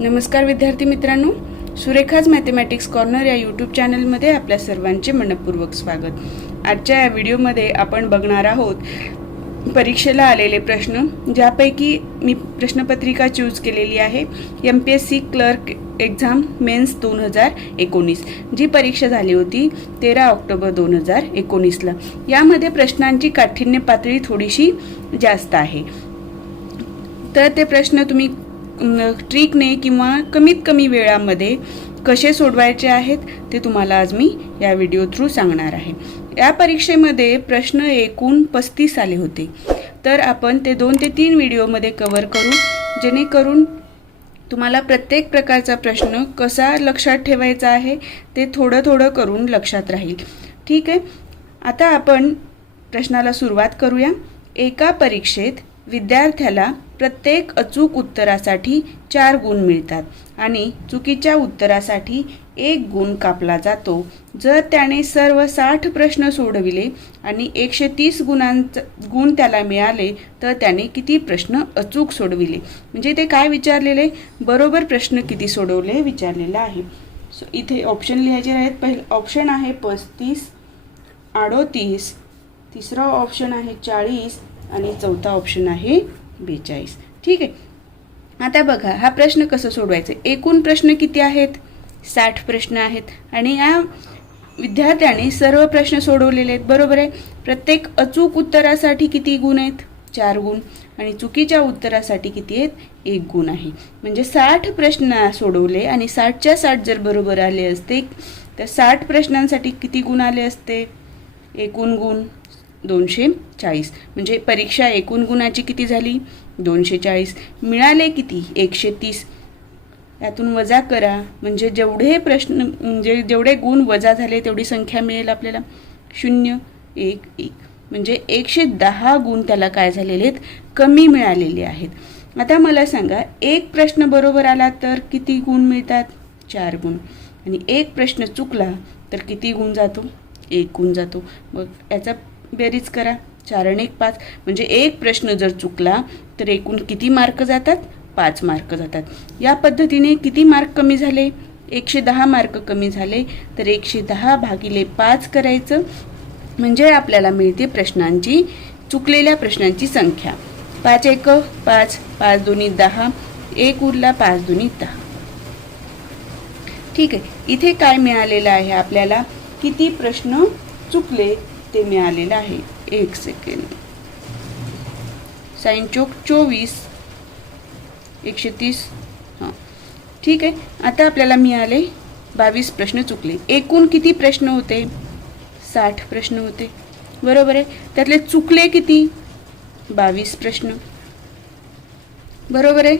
नमस्कार विद्यार्थी मित्रांनो, सुरेखाज मॅथमॅटिक्स कॉर्नर या यूट्यूब चॅनलमध्ये आपल्या सर्वांचे मनपूर्वक स्वागत। आजच्या या व्हिडिओमध्ये आपण बघणार आहोत परीक्षेला आलेले प्रश्न, ज्यापैकी मी प्रश्नपत्रिका चूज केलेली आहे MPSC क्लर्क एक्झाम मेन्स 2019, जी परीक्षा झाली होती 13 ऑक्टोबर 2019ला। यामध्ये प्रश्नांची काठिण्य पातळी थोडीशी जास्त आहे, तर ते प्रश्न तुम्ही ट्रिकने किंवा कमीत कमी वेळामध्ये कसे सोडवायचे आहेत ते तुम्हाला आज मी या व्हिडिओ थ्रू सांगणार आहे। या परीक्षेमध्ये प्रश्न एकूण 35 आले होते, तर आपण ते 2 ते 3 व्हिडिओमध्ये कव्हर करू, जेणेकरून तुम्हाला प्रत्येक प्रकारचा प्रश्न कसा लक्षात ठेवायचा आहे ते थोडं करून लक्षात राहील। ठीक आहे, आता आपण प्रश्नाला सुरुवात करूया। एका परीक्षेत विद्यार्थ्याला प्रत्येक अचूक उत्तरासाठी 4 गुण मिळतात आणि चुकीच्या उत्तरासाठी 1 गुण कापला जातो। जर त्याने सर्व 60 प्रश्न सोडविले आणि 130 गुण त्याला मिळाले तर त्याने किती प्रश्न अचूक सोडविले। म्हणजे ते काय विचारलेले, बरोबर प्रश्न किती सोडवले विचारलेला आहे। सो इथे ऑप्शन लिहायचे आहेत। पहिला ऑप्शन आहे 35, 38, तिसरा ऑप्शन आहे 40 आणि चौथा ऑप्शन आहे 42। ठीक आहे, आता बघा हा प्रश्न कसा सोडवायचा। एकूण प्रश्न किती आहेत, 60 प्रश्न आहेत आणि या विद्यार्थ्याने सर्व प्रश्न सोडवलेले आहेत, बरोबर आहे। प्रत्येक अचूक उत्तरासाठी किती गुण आहेत, 4 गुण, आणि चुकीच्या उत्तरासाठी किती आहेत, 1 गुण आहे। म्हणजे 60 प्रश्न सोडवले आणि 60च्या 60 जर बरोबर आले असते तर 60 प्रश्नांसाठी किती गुण आले असते, एकूण गुण 240। म्हणजे परीक्षा एकूण गुणाची किती झाली, 240। मिळाले किती, 130। यातून वजा करा, म्हणजे जेवढे प्रश्न म्हणजे जेवढे गुण वजा झाले तेवढी संख्या मिळेल आपल्याला, 0, 1, 1। म्हणजे 110 गुण त्याला काय झालेले आहेत, कमी मिळालेले आहेत। आता मला सांगा, एक प्रश्न बरोबर आला तर किती गुण मिळतात, 4 गुण, आणि एक प्रश्न चुकला तर किती गुण जातो, 1 गुण जातो। मग याचा बेरीज करा, 4 आणि 1 5। म्हणजे एक प्रश्न जर चुकला तर एकूण किती मार्क जातात, 5 मार्क जातात। या पद्धतीने किती मार्क कमी झाले, 110 मार्क कमी झाले, तर 110 भागिले 5 करायचं, म्हणजे आपल्याला मिळते प्रश्नांची, चुकलेल्या प्रश्नांची संख्या। 5 1 5, 5 2 10, 1 उरला, 5 2 10। ठीक आहे, इथे काय मिळालेलं आहे आपल्याला, किती प्रश्न चुकले ते मिळालेलं आहे। 1 सेकंड, साइन चौक 24, 130। हां, ठीक आहे। आता आपल्याला मिळाले 22 प्रश्न चुकले। एकूण किती प्रश्न होते, 60 प्रश्न होते, बरोबर आहे। त्यातले चुकले किती, 22 प्रश्न, बरोबर आहे।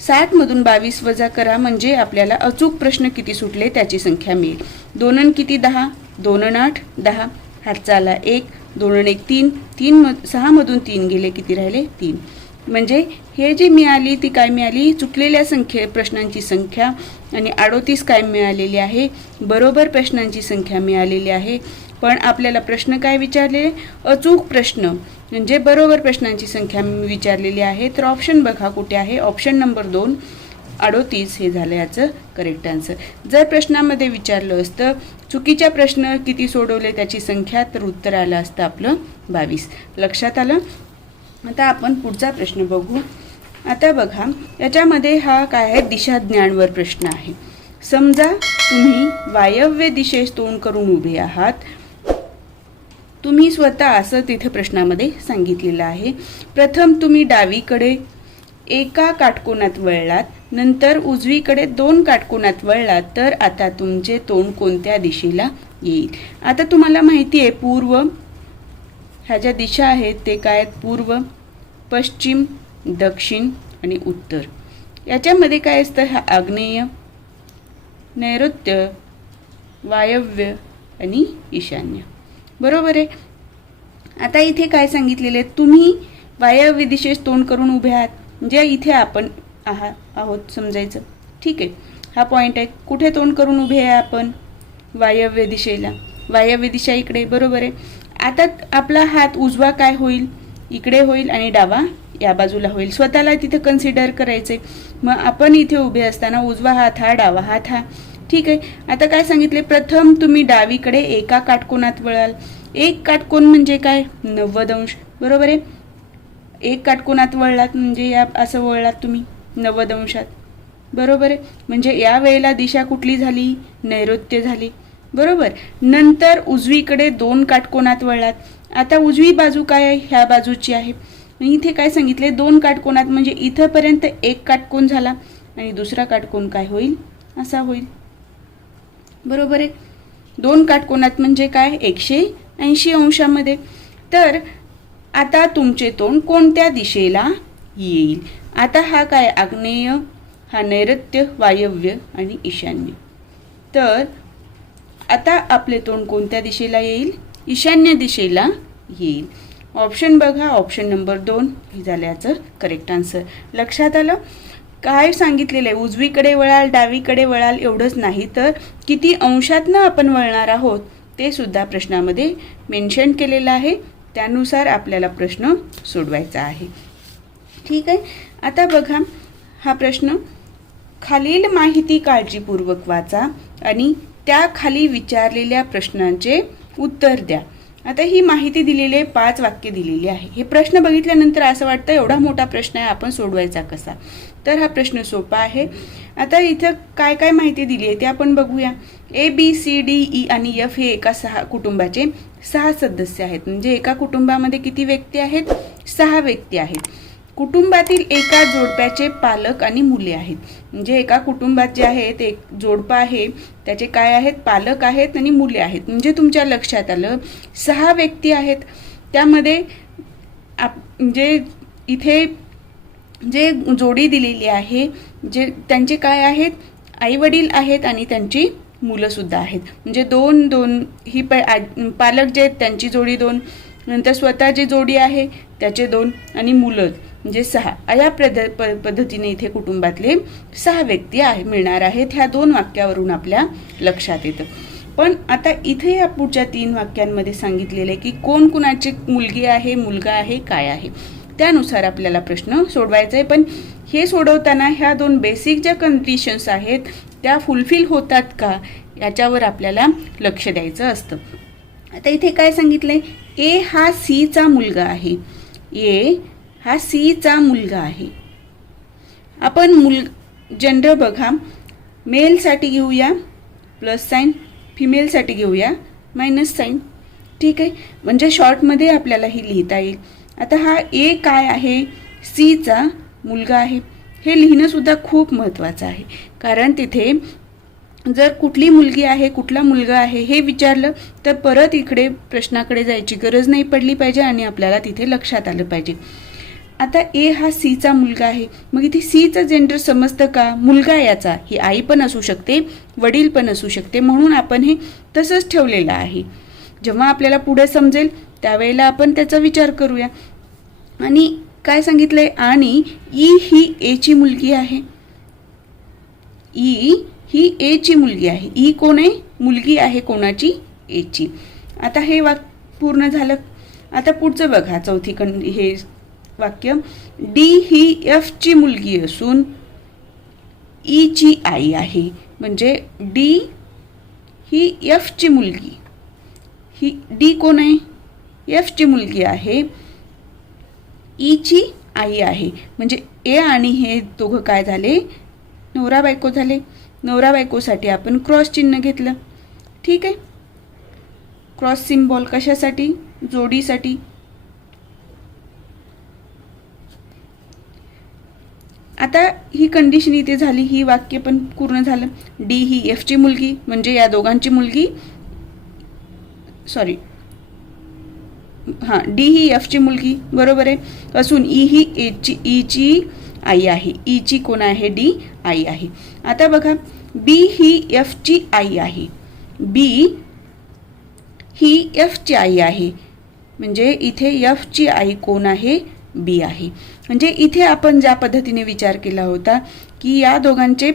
60 मधून 22 वजा करा, म्हणजे आपल्याला अचूक प्रश्न किती सुटले त्याची संख्या मिळेल। 2 आणि किती 10, 2 आणि 8 10, हातचा आला 1, 2 आणि 1 3, 6 मधून 3 गेले, किती राहिले 3। म्हणजे हे जी मिळाली ती काय मिळाली, चुकलेल्या प्रश्नांची संख्या, आणि 38 काय मिळालेली आहे, बरोबर प्रश्नांची संख्या मिळालेली आहे। पण आपल्याला प्रश्न काय विचारले, अचूक प्रश्न, म्हणजे बरोबर प्रश्नांची संख्या विचारलेली आहे। तर ऑप्शन बघा कुठे आहे, ऑप्शन नंबर 2 38 हे झालं याचं करेक्ट आन्सर। जर प्रश्नामध्ये विचारलं असतं चुकीच्या प्रश्न किती सोडवले त्याची संख्या, तर उत्तर आलं असतं आपलं 22। लक्षात आलं। आता आपण पुढचा प्रश्न बघू। आता बघा, याच्यामध्ये हा काय आहे, दिशा ज्ञानवर प्रश्न आहे। समजा तुम्ही वायव्य दिशेस तोंड करून उभे आहात, तुम्ही स्वतः असं तिथे प्रश्नामध्ये सांगितलेलं आहे। प्रथम तुम्ही डावीकडे एका काटकोनात वळलात, नंतर उजवीकडे 2 काटकोनात वळलात, तर आता तुमचे तोंड कोणत्या दिशेला येईल। आता तुम्हाला माहिती आहे पूर्व, ह्या ज्या दिशा आहेत ते काय आहेत, पूर्व, पश्चिम, दक्षिण आणि उत्तर। याच्यामध्ये काय असतं, हा आग्नेय, नैऋत्य, वायव्य आणि ईशान्य, बरोबर आहे। आता इथे काय सांगितलेले, तुम्ही वायव्य दिशेस तोंड करून उभे आहात, म्हणजे इथे आपण आहोत समजायचं। ठीक आहे, हा पॉइंट आहे। कुठे तोंड करून उभे आहे आपण, वायव्य दिशेला, वायव्य दिशा इकडे, बरोबर आहे। आता आपला हात उजवा काय होईल, इकडे होईल आणि डावा या बाजूला होईल, स्वतःला तिथे कन्सिडर करायचे. मग आपण इथे उभे असताना उजवा हात हा, डावा हात हा. ठीक आहे. आता काय सांगितले, प्रथम तुम्ही डावीकडे एका काटकोनात वळाल. एक काटकोन म्हणजे काय, 90 अंश, बरोबर आहे. एक काटकोनात वळलात म्हणजे या असं वळलात तुम्ही 90 अंशात, बरोबर आहे. म्हणजे या वेळेला दिशा कुठली झाली, नैऋत्य झाली, बरोबर. नंतर उजवीकडे 2 काटकोनात वळलात. आता उजवी बाजू काय आहे, ह्या बाजूची आहे. इथे काय सांगितले, 2 काटकोनात म्हणजे इथंपर्यंत एक काटकोन झाला आणि दुसरा काटकोन काय होईल, असा होईल, बरोबर आहे. 2 काटकोनात म्हणजे काय, 180 अंशामध्ये. तर आता तुमचे तोंड कोणत्या दिशेला येईल. आता हा काय, आग्नेय, हा नैऋत्य, वायव्य आणि ईशान्य. तर आता आपले तोंड कोणत्या दिशेला येईल, ईशान्य दिशेला येईल. ऑप्शन बघा, ऑप्शन नंबर 2 हे झालं याचं करेक्ट आन्सर. लक्षात आलं. काय सांगितलेलं आहे, उजवीकडे वळाल, डावीकडे वळाल एवढंच नाही, तर किती अंशातनं आपण वळणार आहोत ते सुद्धा प्रश्नामध्ये मेन्शन केलेलं आहे. त्यानुसार आपल्याला प्रश्न सोडवायचा आहे. ठीक आहे. आता बघा हा प्रश्न, खालील माहिती काळजीपूर्वक वाचा आणि त्याखाली विचारलेल्या प्रश्नांचे उत्तर द्या. आता ही माहिती दिलेली आहे, 5 वाक्य दिलेली आहे. हे प्रश्न बघितल्यानंतर असं वाटतं एवढा मोठा प्रश्न आहे, आपण सोडवायचा कसा. तर हा प्रश्न सोपा आहे. आता इथं काय काय माहिती दिली आहे ते आपण बघूया. ABCDE आणि F हे एका कुटुंबाचे 6 सदस्य आहेत. म्हणजे एका कुटुंबामध्ये किती व्यक्ती आहेत, 6 व्यक्ती आहेत. कुटुंबातील एका जोडप्याचे पालक आणि मुले आहेत. म्हणजे एका कुटुंबात जे आहेत, एक जोडपं आहे, त्याचे काय आहेत, पालक आहेत आणि मुले आहेत. म्हणजे तुमच्या लक्षात आलं 6 व्यक्ती आहेत. त्यामध्ये म्हणजे इथे जे जोडी दिलेली आहे, जे त्यांचे काय आहेत, आई वडील आहेत आणि त्यांची मुलं सुद्धा आहेत. म्हणजे 2 ही पालक जे आहेत त्यांची जोडी 2, नंतर स्वतः जे जोडी आहे त्याचे 2 आणि मुलं म्हणजे 6. या पद्धतीने इथे कुटुंबातले 6 व्यक्ती मिळणार आहेत. ह्या 2 वाक्यावरून आपल्या लक्षात येतं. पण आता इथे या पुढच्या 3 वाक्यांमध्ये सांगितलेलं आहे की कोण कुणाची मुलगी आहे, मुलगा आहे, काय आहे. त्यानुसार आपल्याला प्रश्न सोडवायचा आहे. पण हे सोडवताना ह्या 2 बेसिक ज्या कंडिशन्स आहेत त्या फुलफिल होतात का याच्यावर आपल्याला लक्ष द्यायचं असतं. आता इथे काय सांगितलंय, ए हा सी चा मुलगा आहे. ए हा सी चा मुलगा आहे. आपण जनरल बघा, मेलसाठी घेऊया प्लस साईन, फिमेलसाठी घेऊया मायनस साईन. ठीक आहे. म्हणजे शॉर्टमध्ये आपल्याला ही लिहिता येईल. आता हा ए काय आहे, सी चा मुलगा आहे. हे लिहिणं सुद्धा खूप महत्त्वाचं आहे. कारण तिथे जर कुठली मुलगी आहे, कुठला मुलगा आहे हे विचारलं तर परत इकडे प्रश्नाकडे जायची गरज नाही पडली पाहिजे आणि आपल्याला तिथे लक्षात आलं पाहिजे. आता ए हा सी चा मुलगा आहे. मग इथे सी चा जेंडर समजतं का, मुलगा याचा, ही आई पण असू शकते, वडील पण असू शकते, म्हणून आपण हे तसंच ठेवलेलं आहे. जेव्हा आपल्याला पुढे समजेल त्यावेळेला आपण त्याचा विचार करूया. आणि काय सांगितलंय, आणि ई ही ए ची मुलगी आहे. ई ही ए ची मुलगी आहे. ई कोण आहे, मुलगी आहे कोणाची, ए ची. आता हे वाक्य पूर्ण झालं. आता पुढचं बघा, चौथी हे वाक्य, डी ही एफ ची मुलगी असून ई ची आई आहे. म्हणजे डी ही एफ ची मुलगी, ही डी कोण आहे, एफ ची मुलगी आहे, ई ची आई आहे. म्हणजे ए आणि हे दोघं काय झाले, नवरा बायको झाले. नवरा बायकोसाठी आपण क्रॉस चिन्ह घेतलं. ठीक आहे. क्रॉस सिम्बॉल कशासाठी, जोडीसाठी. आता ही कंडिशन इथे झाली, ही वाक्य पण पूर्ण झालं. डी ही एफ ची मुलगी म्हणजे या दोघांची मुलगी, सॉरी हां, डी ही एफ ची मुलगी बरोबर आहे, असून ई ही ई ची आई आहे. ई ची कोण आहे, डी आई आहे. आता बघा, बी ही एफ ची आई आहे. बी ही एफ ची आई आहे. म्हणजे इथे एफ ची आई कोण आहे, बी आहे. म्हणजे इथे आपण ज्या पद्धतीने विचार केला होता की या दोघांचे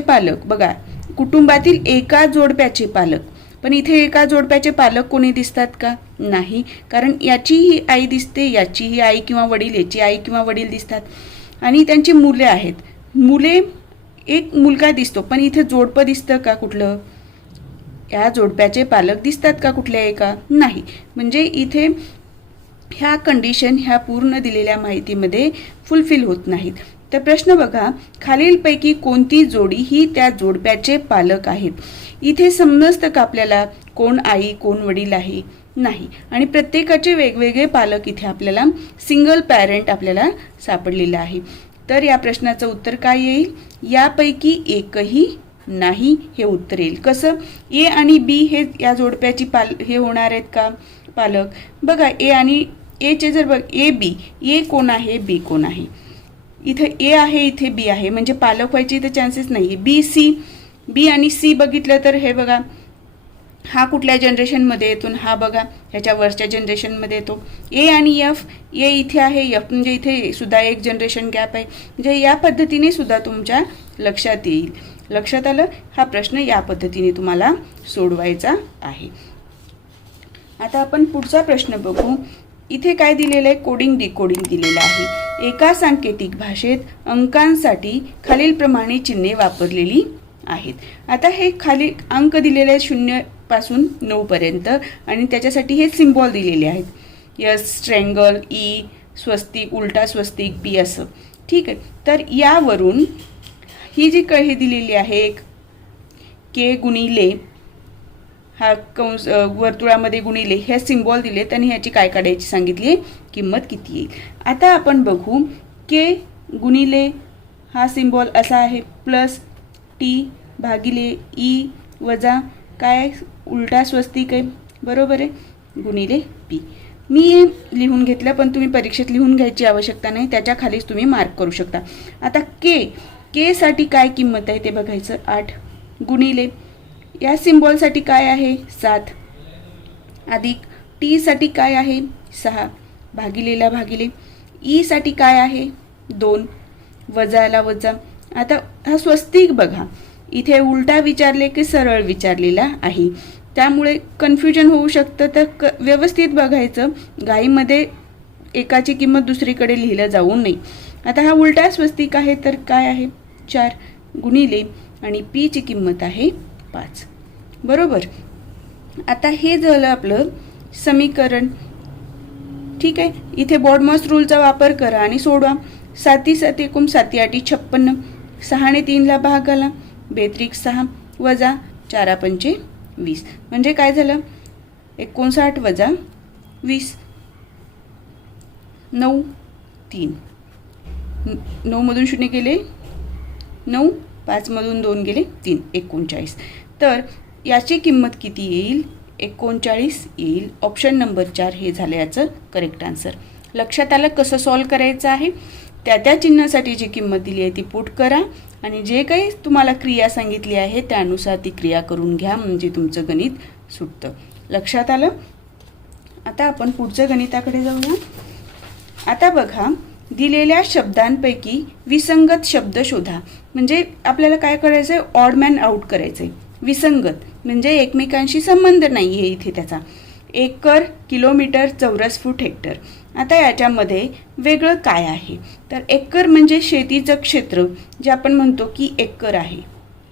पालक बघा, कुटुंबातील एका जोडप्याचे पालक. पण इथे एका जोडप्याचे पालक कोणी दिसतात का? नाही, कारण याचीही आई दिसते, याचीही आई किंवा वडील, याची आई किंवा वडील दिसतात आणि त्यांची मुले आहेत. मुले, एक मुलगा दिसतो, पण इथे जोडपं दिसतं का कुठलं? या जोडप्याचे पालक दिसतात का कुठल्या एका? नाही. म्हणजे इथे ह्या कंडिशन ह्या पूर्ण दिलेल्या माहितीमध्ये फुलफिल होत नाहीत. तर प्रश्न बघा, खालीलपैकी कोणती जोडी ही त्या जोडप्याचे पालक आहेत? इथे समजतं का आपल्याला कोण आई कोण वडील आहे? नाही. आणि प्रत्येकाचे वेगवेगळे पालक इथे आपल्याला सिंगल पॅरेंट आपल्याला सापडलेला आहे. तर या प्रश्नाचं उत्तर काय येईल? यापैकी एकही नाही हे उत्तर येईल. कसं? ए आणि बी हे या जोडप्याची हे होणार आहेत का पालक? बघा, ए आणि एचे जर बघ, ए बी, ए कोण आहे बी कोण आहे? इथे ए आहे इथे बी आहे, म्हणजे पालक व्हायचे इथे चान्सेस नाही. बी सी, बी आणि सी बघितलं तर हे बघा, हा कुठल्या जनरेशनमध्ये येतो? हा बघा ह्याच्या वरच्या जनरेशनमध्ये येतो. ए आणि एफ, ए इथे आहे, एफ म्हणजे इथे सुद्धा एक जनरेशन गॅप आहे. म्हणजे या पद्धतीने सुद्धा तुमच्या लक्षात येईल. लक्षात आलं? हा प्रश्न या पद्धतीने तुम्हाला सोडवायचा आहे. आता आपण पुढचा प्रश्न बघू. इथे काय दिलेलं आहे? कोडिंग डिकोडिंग दिलेलं आहे. एका सांकेतिक भाषेत अंकांसाठी खालीलप्रमाणे चिन्हे वापरलेली आहेत. आता हे खाली अंक दिलेले आहेत 0 पासून 9 पर्यंत आणि त्याच्यासाठी हे सिम्बॉल दिलेले आहेत. यस, ट्रँगल, ई, स्वस्तिक, उलटा स्वस्तिक, पी असं. ठीक आहे. तर यावरून ही जी हे दिलेली आहे एक के गुणिले हा कंस वर्तुळामध्ये गुणिले ह्या सिम्बॉल दिलेत आणि ह्याची काय काढायची सांगितली आहे? किंमत किती येईल? आता आपण बघू. के गुणिले हा सिम्बॉल असा आहे प्लस टी भागिले ई वजा काय उलटा स्वस्तिक आहे, बरोबर आहे, गुणिले पी. मी हे लिहून घेतलं, पण तुम्ही परीक्षेत लिहून घ्यायची आवश्यकता नाही, त्याच्या खालीच तुम्ही मार्क करू शकता. आता के साठी काय किंमत आहे ते बघायचं. 8 गुणिले या सिम्बॉलसाठी काय आहे 7 अधिक टी साठी काय आहे 6 भागिलेला भागिले ई साठी काय आहे 2 वजाला वजा. आता हा स्वस्तिक बघा, इथे उलटा विचारले की सरळ विचारलेला आहे, त्यामुळे कन्फ्युजन होऊ शकतं. तर व्यवस्थित बघायचं, घाईमध्ये एकाची किंमत दुसरीकडे लिहिलं जाऊ नये. आता हा उलटा स्वस्तिक आहे तर काय आहे 4 गुणिले आणि पी ची किंमत आहे 5, बरोबर. आता हे झालं आपलं समीकरण. ठीक आहे. इथे बॉडमॉस रूलचा वापर करा आणि सोडवा. 7 7 एकूण 7 8 56, 6 ने 3 ला भागाला, बेत्रिक 6 वजा 4 पंचे 20, म्हणजे काय झालं 59 वजा 20, 9 3, 9 मधून 0 गेले 9, 5 मधून 2 गेले 3, 39. तर याची किंमत किती येईल? 39 येईल. ऑप्शन नंबर 4 हे झालं याचं करेक्ट आन्सर. लक्षात आलं कसं सॉल्व करायचं आहे? त्या चिन्हासाठी जी किंमत दिली आहे ती पुट करा आणि जे काही तुम्हाला क्रिया सांगितली आहे त्यानुसार ती क्रिया करून घ्या, म्हणजे तुमचं गणित सुटतं. लक्षात आलं? आता आपण पुढच्या गणिताकडे जाऊया. आता बघा, दिलेल्या शब्दांपैकी विसंगत शब्द शोधा. म्हणजे आपल्याला काय करायचं आहे? ऑड मॅन आउट करायचं आहे. विसंगत म्हणजे एकमेकांशी संबंध नाही आहे इथे त्याचा. एकर, किलोमीटर, चौरस फूट, हेक्टर. आता याच्यामध्ये वेगळं काय आहे? तर एकर म्हणजे शेतीचं क्षेत्र, जे आपण म्हणतो की एकर आहे.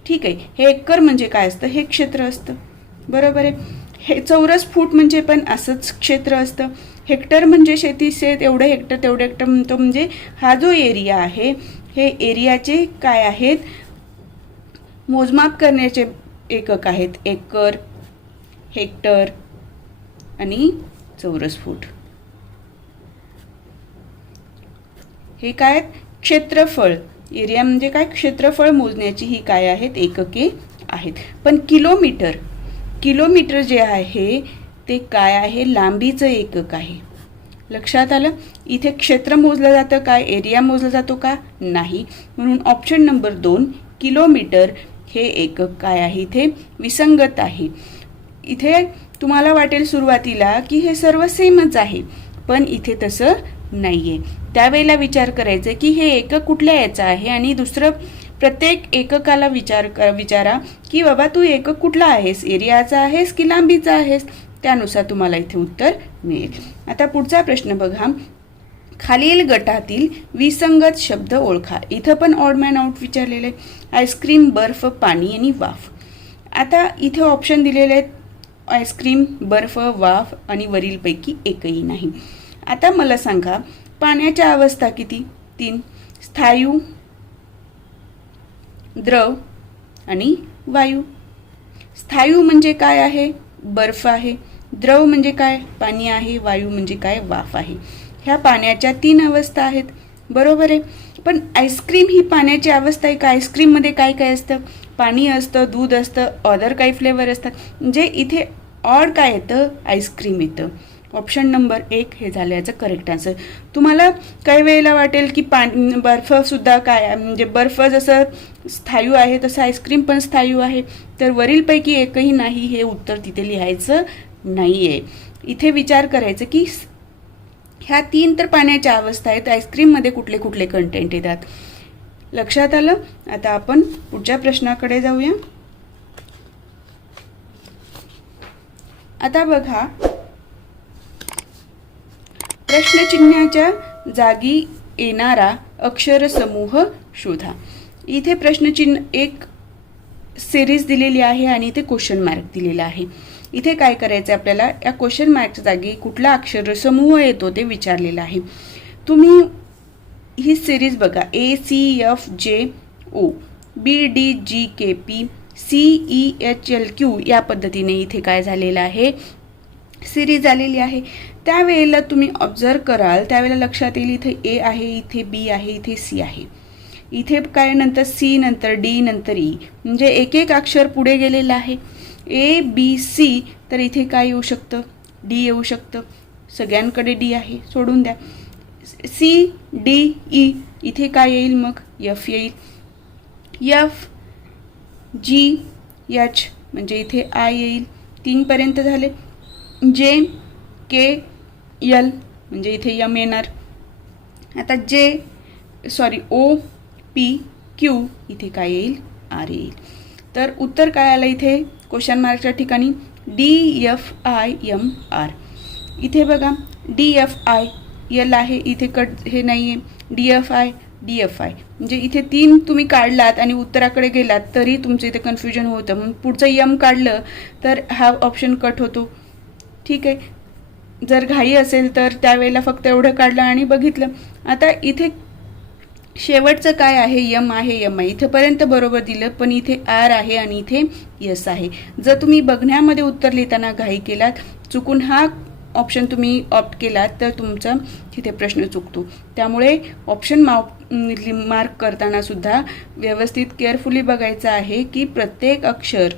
ठीक आहे. हे एकर म्हणजे काय असतं? हे क्षेत्र असतं, बरोबर आहे. हे चौरस फूट म्हणजे पण असंच क्षेत्र असतं. हेक्टर म्हणजे शेत एवढं हेक्टर तेवढं हेक्टर म्हणतो, म्हणजे हा जो एरिया आहे हे एरियाचे काय आहेत? मोजमाप करण्याचे एकक आहेत. एकर, हेक्टर आणि चौरस फूट. हे काय आहेत? क्षेत्रफळ. एरिया म्हणजे काय? क्षेत्रफळ मोजण्याची ही काय आहेत? एकके आहेत. पण किलोमीटर जे आहे ते काय आहे? लांबीचं एकक आहे. लक्षात आलं? इथे क्षेत्र मोजलं जातं काय? एरिया मोजला जातो का? नाही. म्हणून ऑप्शन नंबर 2 किलोमीटर हे एकक काय आहे? इथे विसंगत आहे. इथे तुम्हाला वाटेल सुरुवातीला की हे सर्व सेमच आहे, पण इथे तसं नाहीये. त्यावेळेला विचार करायचं की हे एकक कुठल्या याचं आहे आणि दुसरं प्रत्येक एककाला विचारा की बाबा तू एकक कुठला आहेस, एरियाचा आहेस की लांबीचा आहेस, त्यानुसार तुम्हाला इथे उत्तर मिळेल. आता पुढचा प्रश्न बघा. खालील गटातील विसंगत शब्द ओळखा. इथं पण ऑड मॅन आउट विचारलेलं आहे. आईस्क्रीम, बर्फ, पाणी आणि वाफ. आता इथे ऑप्शन दिलेले आहेत आईस्क्रीम, बर्फ, वाफ आणि वरीलपैकी एकही नाही. आता मला सांगा पाण्याच्या अवस्था किती? 3. स्थायू, द्रव आणि वायू. स्थायू म्हणजे काय आहे? बर्फ आहे. द्रव म्हणजे काय? पाणी आहे. वायू म्हणजे काय? वाफ आहे. ह्या पाण्याच्या 3 अवस्था आहेत, बरोबर आहे. पण आईस्क्रीम ही पाण्याची अवस्था आहे का? आईस्क्रीममध्ये काय काय असतं? पाणी असतं, दूध असतं, अदर काही फ्लेवर असतात. म्हणजे इथे ऑड काय येतं? आईस्क्रीम येतं. ऑप्शन नंबर 1 हे झालं याचं करेक्ट आन्सर. तुम्हाला काही वेळेला वाटेल की बर्फसुद्धा काय, म्हणजे बर्फ जसं स्थायू आहे तसं आईस्क्रीम पण स्थायू आहे. तर वरीलपैकी एकही नाही हे उत्तर तिथे लिहायचं नाही आहे. इथे विचार करायचं की ह्या 3 तर पाण्याच्या अवस्था आहेत, आईस्क्रीममध्ये कुठले कुठले कंटेंट येतात. लक्षात आलं? आता आपण पुढच्या प्रश्नाकडे जाऊया. आता बघा, प्रश्नचिन्हाच्या जागी येणारा अक्षरसमूह शोधा. इथे प्रश्नचिन्ह एक सिरीज दिलेली आहे आणि इथे क्वेश्चन मार्क दिलेला आहे. इथे काय करायचं आपल्याला, या क्वेश्चन मार्कच्या जागी कुठला अक्षरसमूह येतो ते विचारलेलं आहे. तुम्ही ही सिरीज बघा, ACFJO, BDGKP, CEHLQ या पद्धतीने इथे काय झालेलं आहे, सिरीज आलेली आहे. त्यावेळेला तुम्ही ऑब्झर्व कराल त्यावेळेला लक्षात येईल इथे A आहे, इथे B आहे, इथे C आहे, इथे काय नंतर C, नंतर D, नंतर E, म्हणजे एक एक अक्षर पुढे गेलेलं आहे. ABC, तर इथे काय येऊ शकतं? D येऊ शकतं. सगळ्यांकडे D आहे, सोडून द्या. CDE, इथे काय येईल मग? F येईल. FGH म्हणजे इथे I येईल. 3 पर्यंत झाले. JKL म्हणजे इथे M येणार. आता OPQ इथे काय येईल? R येईल. तर उत्तर काय आलं इथे क्वेश्चन मार्कच्या ठिकाणी? DFIMR. इथे बघा DFIL आहे, इथे कट हे नाही आहे. DFI म्हणजे इथे 3 तुम्ही काढलात आणि उत्तराकडे गेलात तरी तुमचं इथे कन्फ्युजन होतं. मग पुढचं यम काढलं तर हा ऑप्शन कट होतो. ठीक आहे, जर घाई असेल तर त्यावेळेला फक्त एवढं काढलं आणि बघितलं. आता इथे शेवटचं काय आहे? यम आहे, यम आहे. इथेपर्यंत बरोबर दिलं, पण इथे आर आहे आणि इथे यस आहे. जर तुम्ही बघण्यामध्ये उत्तर लिहिताना घाई केलात, चुकून हा ऑप्शन तुम्ही ऑप्ट केलात तर तुमचा तिथे प्रश्न चुकतो. त्यामुळे ऑप्शन मार्क करताना सुद्धा व्यवस्थित केअरफुली बघायचं आहे की प्रत्येक अक्षर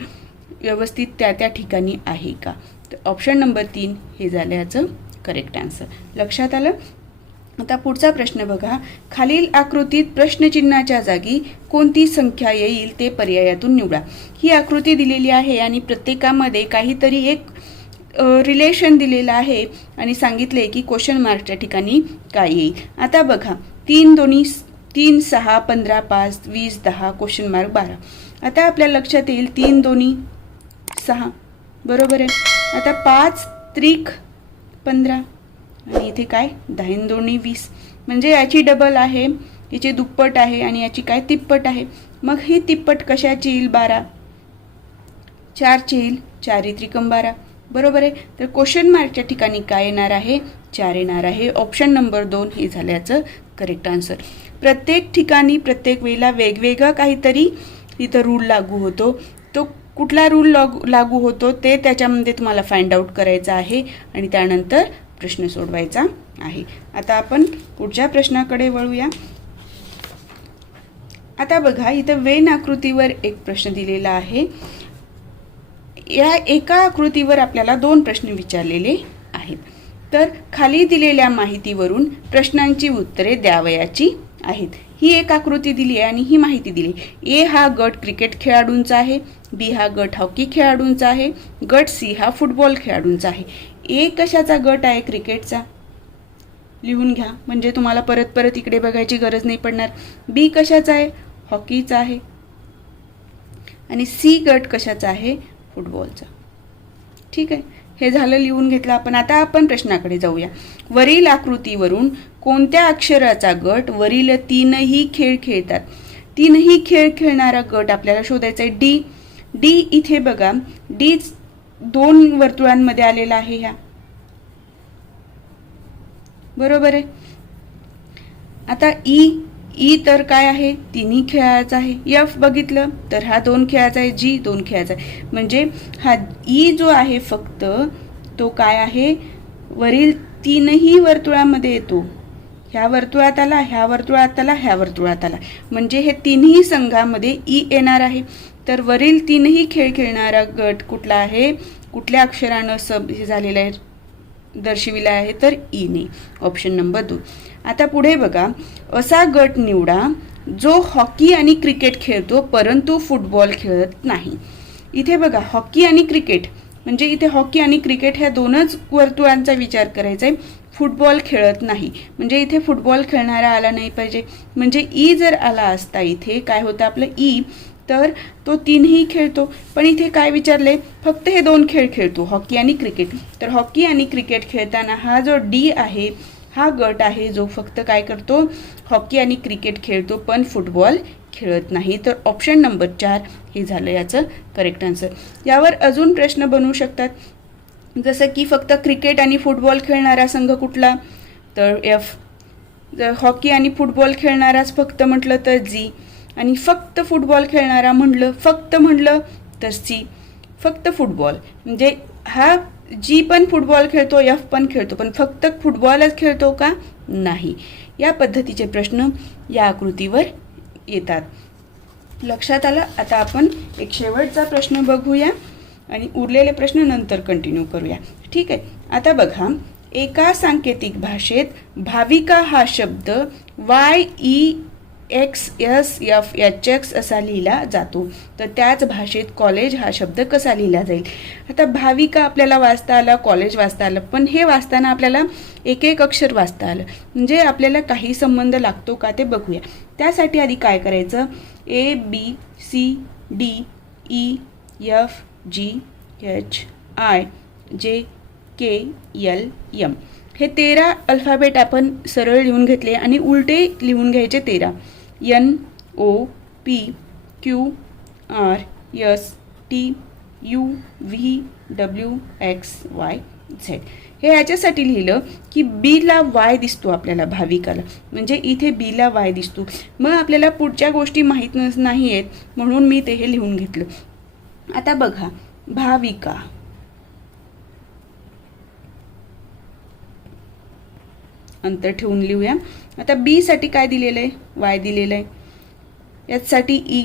व्यवस्थित त्या ठिकाणी आहे का. तर ऑप्शन नंबर 3 हे झालं याचं करेक्ट आन्सर. लक्षात आलं? आता पुढचा प्रश्न बघा. खालील आकृतीत प्रश्नचिन्हाच्या जागी कोणती संख्या येईल ते पर्यायातून निवडा. ही आकृती दिलेली आहे आणि प्रत्येकामध्ये काहीतरी एक रिलेशन दिलेलं आहे आणि सांगितले की क्वेश्चन मार्कच्या ठिकाणी काय येईल. आता बघा 3 दोन्ही 3, 6, 15, 5, 20, 10, क्वेश्चन मार्क 12. आता आपल्या लक्षात येईल 3 दोन्ही 6, बरोबर आहे. आता 5 त्रिक 15 आणि इथे काय 10 दोन्ही 20, म्हणजे याची डबल आहे, याची दुप्पट आहे आणि याची काय तिप्पट आहे. मग ही तिप्पट कशाची येईल? 12. 4ची येईल. 4 त्रिकम 12, बरोबर आहे. तर क्वेश्चन मार्कच्या ठिकाणी काय येणार आहे? 4 येणार आहे. ऑप्शन नंबर 2 हे झाल्याचं करेक्ट आन्सर. प्रत्येक ठिकाणी प्रत्येक वेळेला वेगवेगळा काहीतरी इथं रूल लागू होतो. तो कुठला रूल लागू होतो ते त्याच्यामध्ये तुम्हाला फाइंड आउट करायचं आहे आणि त्यानंतर प्रश्न सोडवायचा आहे. आता आपण पुढच्या प्रश्नाकडे वळूया. आता बघा इथं वेन आकृतीवर एक प्रश्न दिलेला आहे. या एका आकृतीवर आपल्याला 2 प्रश्न विचारलेले आहेत. तर खाली दिलेल्या माहितीवरून प्रश्नांची उत्तरे द्यावयाची आहेत. ही एक आकृती दिली आहे आणि ही माहिती दिली. ए हा गट क्रिकेट खेळाडूंचा आहे, बी हा गट हॉकी खेळाडूंचा आहे, गट सी हा फुटबॉल खेळाडूंचा आहे. ए कशाचा गट आहे? क्रिकेटचा. लिहून घ्या म्हणजे तुम्हाला परत परत इकडे बघायची गरज नाही पडणार. बी कशाचा आहे? हॉकीचा आहे आणि सी गट कशाचा आहे, फुटबॉलचा. ठीक आहे, हे झालं लिहून घेतलं आपण. आता आपण प्रश्नाकडे जाऊया. वरील आकृतीवरून कोणत्या अक्षराचा गट वरील तीनही खेळ खेळतात. तीनही खेळ खेळणारा गट आपल्याला शोधायचा आहे. डी. डी इथे बघा, डी 2 वर्तुळांमध्ये आलेला आहे ह्या, बरोबर आहे. आता ई. ई तर काय आहे, तिन्ही खेळाचा आहे. एफ बघितलं तर हा 2 खेळाचा आहे. जी 2 खेळाचा आहे. म्हणजे हा ई जो आहे फक्त तो काय आहे, वरील तीनही वर्तुळामध्ये येतो. ह्या वर्तुळात आला, ह्या वर्तुळात आला, ह्या वर्तुळात आला, म्हणजे हे तिन्ही संघामध्ये ई येणार आहे. तर वरील तीनही खेळ खेळणारा गट कुठला आहे, कुठल्या अक्षरानं हे झालेला आहे, दर्शविला आहे, तर ई ने. Option number 2. आता पुढे बघा, असा गट निवडा जो हॉकी आणि क्रिकेट खेळतो परंतु फुटबॉल खेळत नाही. इथे बघा, हॉकी आणि क्रिकेट म्हणजे इथे हॉकी आणि क्रिकेट ह्या 2च वर्तुळांचा विचार करायचा आहे. फुटबॉल खेळत नाही म्हणजे इथे फुटबॉल खेळणारा आला नाही पाहिजे. म्हणजे ई जर आला असता इथे काय होतं आपलं ई, तर तो तीनही खेळतो. पण इथे काय विचारले, फक्त हे 2 खेळ खेळतो, हॉकी आणि क्रिकेट. तर हॉकी आणि क्रिकेट खेळताना हा जो डी आहे हा गट आहे जो फक्त काय करतो, हॉकी आणि क्रिकेट खेळतो पण फुटबॉल खेळत नाही. तर ऑप्शन नंबर 4 हे झालं याचं करेक्ट आन्सर. यावर अजून प्रश्न बनवू शकतात, जसं की फक्त क्रिकेट आणि फुटबॉल खेळणारा संघ कुठला, तर एफ. जर हॉकी आणि फुटबॉल खेळणाराच फक्त म्हटलं तर जी, आणि फक्त फुटबॉल खेळणारा म्हटलं तर सी. फक्त फुटबॉल म्हणजे हा जी पण फुटबॉल खेळतो, एफ पण खेळतो, पण फक्त फुटबॉलच खेळतो का, नाही. या पद्धतीचे प्रश्न या आकृतीवर येतात. लक्षात आलं. आता आपण एक शेवटचा प्रश्न बघूया आणि उरलेले प्रश्न नंतर कंटिन्यू करूया. ठीक आहे. आता बघा, एका सांकेतिक भाषेत भाविका हा शब्द YEXSFHX असा लिहिला जातो, तर त्याच भाषेत कॉलेज हा शब्द कसा लिहिला जाईल. आता भाविका आपल्याला वाचता आला, कॉलेज वाचता आलं, पण हे वाचताना आपल्याला एक एक अक्षर वाचता आलं, म्हणजे आपल्याला काही संबंध लागतो का ते बघूया. त्यासाठी आधी काय करायचं, ABCDEFGHIJKLM हे 13 अल्फाबेट आपण सरळ लिहून घेतले आणि उलटे लिहून घ्यायचे 13. NOPQRSTUVWXYZ हे याच्यासाठी लिहिलं की बीला वाय दिसतो आपल्याला, भाविकाला, म्हणजे इथे बीला वाय दिसतो. मग आपल्याला पुढच्या गोष्टी माहीत नाही आहेत म्हणून मी ते हे लिहून घेतलं. आता बघा, भाविका अंतर ठेवून लिहूया. आता बी साठी काय दिलेलं आहे, वाय दिलेलं आहे. एच साठी ई,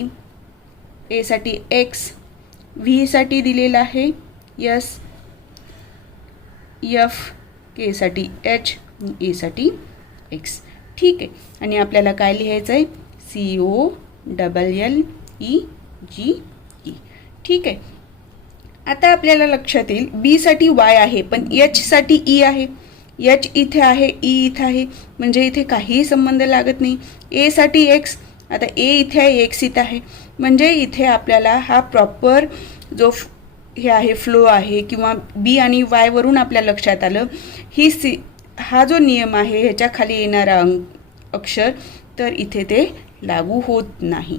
ए साठी एक्स, व्ही साठी दिलेलं आहे एस, एफ, के साठी एच, ए साठी एक्स. ठीक आहे. आणि आपल्याला काय लिहायचं आहे, COLLEGE. ठीक आहे. आता आपल्याला लक्षात येईल बी साठी वाय आहे पण एच साठी ई आहे. एच इथे आहे, ई इथे आहे, म्हणजे इथे काहीही संबंध लागत नाही. ए साठी एक्स, आता ए इथे आहे, एक्स इथे आहे, म्हणजे इथे आपल्याला हा प्रॉपर जो हे आहे फ्लो आहे किंवा बी आणि वाय वरून आपल्या लक्षात आलं हा जो नियम आहे ह्याच्या खाली येणारा अक्षर तर इथे ते लागू होत नाही.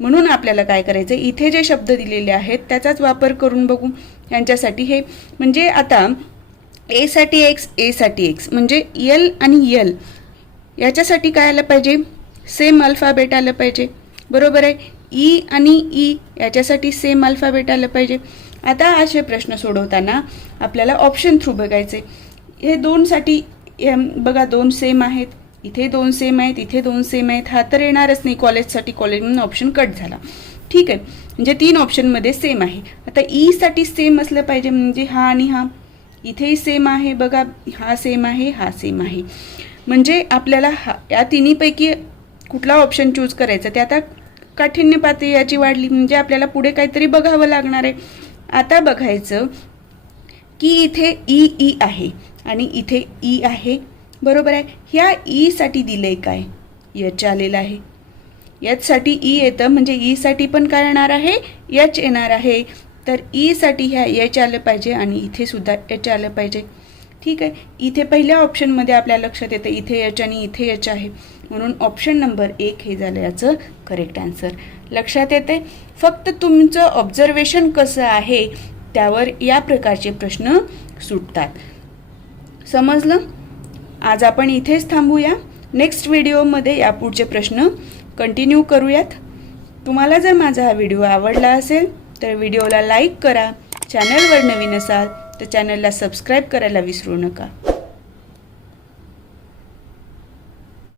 म्हणून आपल्याला काय करायचं, इथे जे शब्द दिलेले आहेत त्याचाच वापर करून बघू. यांच्यासाठी हे म्हणजे आता ए साठी एक्स, ए साठी एक्स म्हणजे यल आणि यल याच्यासाठी काय आलं पाहिजे, सेम अल्फाबेट आलं पाहिजे, बरोबर आहे. ई आणि ई याच्यासाठी सेम अल्फाबेट आलं पाहिजे. आता असे प्रश्न सोडवताना आपल्याला ऑप्शन थ्रू बघायचे. हे 2 साठी बघा 2 सेम आहेत, इथे 2 सेम आहेत, इथे 2 सेम आहेत, हा तर येणारच नाही. कॉलेजसाठी कॉलेज म्हणून ऑप्शन कट झाला. ठीक आहे, म्हणजे 3 ऑप्शनमध्ये सेम आहे. आता ई साठी सेम असलं पाहिजे, म्हणजे हा आणि हा इथेही सेम आहे, बघा हा सेम आहे, हा सेम आहे, म्हणजे आपल्याला या तिन्हीपैकी कुठला ऑप्शन चूज करायचा ते आता काठिण्य पातळी याची वाढली, म्हणजे आपल्याला पुढे काहीतरी बघावं लागणार आहे. आता बघायचं की इथे ई ई आहे आणि इथे ई आहे, बरोबर आहे. ह्या ई साठी दिलंय काय, एच आलेलं आहे. यासाठी ई येतं, म्हणजे ईसाठी पण काय येणार आहे, एच येणार आहे. तर ईसाठी ह्या एच आलं पाहिजे आणि इथे सुद्धा एच आलं पाहिजे. ठीक आहे. इथे पहिल्या ऑप्शनमध्ये आपल्या लक्षात येतं इथे एच आणि इथे एच आहे, म्हणून ऑप्शन नंबर 1 हे झालं याचं करेक्ट आन्सर. लक्षात येते. फक्त तुमचं ऑब्झर्वेशन कसं आहे त्यावर या प्रकारचे प्रश्न सुटतात. समजलं? आज आपण इथेच थांबूया. नेक्स्ट व्हिडिओमध्ये यापुढचे प्रश्न कंटिन्यू करूयात. तुम्हाला जर माझा हा व्हिडिओ आवडला असेल तर व्हिडिओला लाईक करा. चॅनलवर नवीन असाल तर चॅनलला सबस्क्राईब करायला विसरू नका.